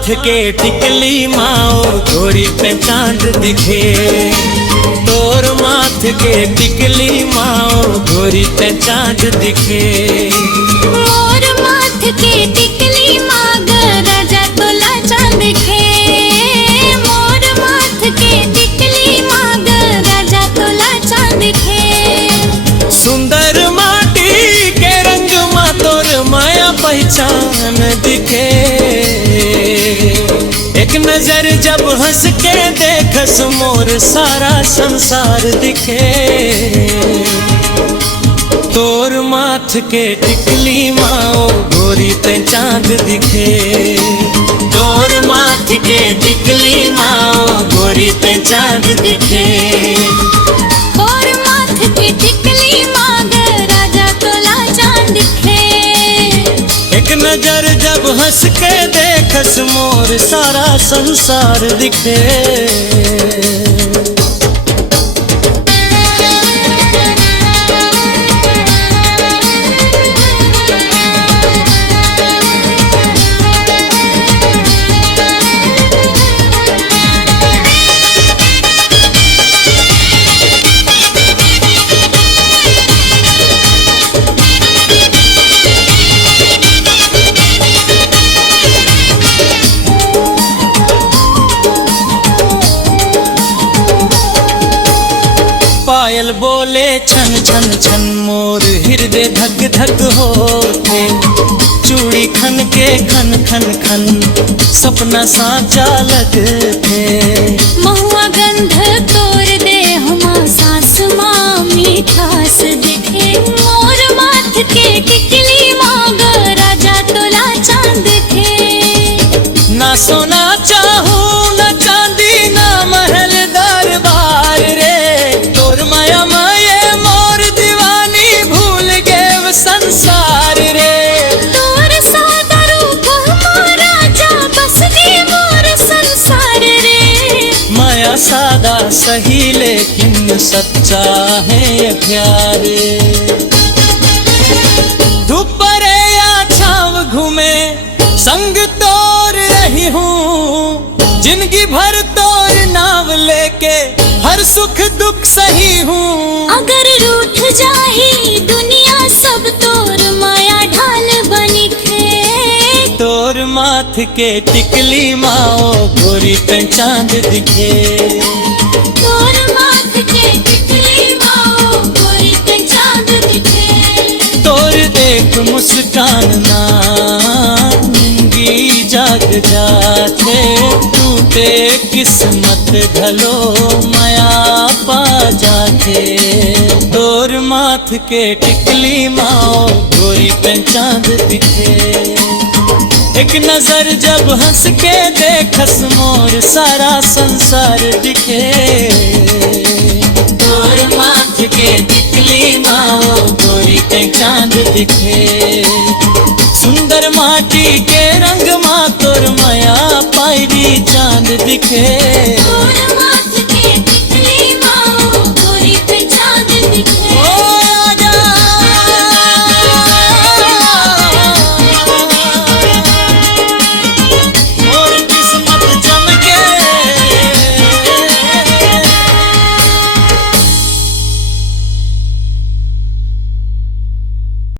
माथ के टिकली माओ गोरी पे चांद दिखे। तोर माथ के टिकली माओ गोरी पे चांद दिखे। मोर माथ के टिकली माग राजा तोला चांद दिखे। मोर माथ के टिकली माग राजा तोला चांद दिखे। सुंदर माटी के रंग मा तोर माया पहचान दिखे। एक नजर जब हंस के देखस मोर सारा संसार दिखे। तोर माथ के टिकली माओ गोरी पे चांद दिखे। तोर माथ के टिकली माओ गोरी पे चांद दिखे। मोर माथ के टिकली माग राजा तोला चांद दिखे। एक नजर जब हंस के देखस मोर सारा संसार दिखे। पायल बोले छन छन छन मोर हृदय धक धक होते। चूड़ी खन के खन खन खन सपना साचा लगते। महुआ गंध तोर दे हमा सास माँ मीठास दिखे। मोर माथ के टिकली माग राजा तोला चांद दिखे। ना सोना चाहूं ना चांदी ना महल दरबार रे। तोर माया माये मोर दीवानी भूल गए संसार रे। तोर सादा रूप हमारा राजा बस गए मोर संसार रे। माया सादा सही लेकिन सच्चा है ये प्यार। धूप परे या छाव घूमे संग तोर रही हूँ। जिंदगी भर तोर नाव लेके हर सुख दुख सही हूँ। अगर रूठ जाही दुनिया सब तोर माया ढाल बनिखे। तोर माथ के टिकली माओ गोरी पे चांद दिखे। तोर माथ के टिकली माओ गोरी पे चांद दिखे। तोर देख मुस्कान ना नींगी जाग जाते। टूटे किस्मत घलो माया पा जाते। तोर माथ के टिकली माओ गोरी पे चांद दिखे। एक नजर जब हंस के देखस मोर सारा संसार दिखे। तोर माथ के टिकली माओ गोरी पे चांद दिखे। सुंदर माटी के रंग मा तोर माया पायरी चांद दिखे।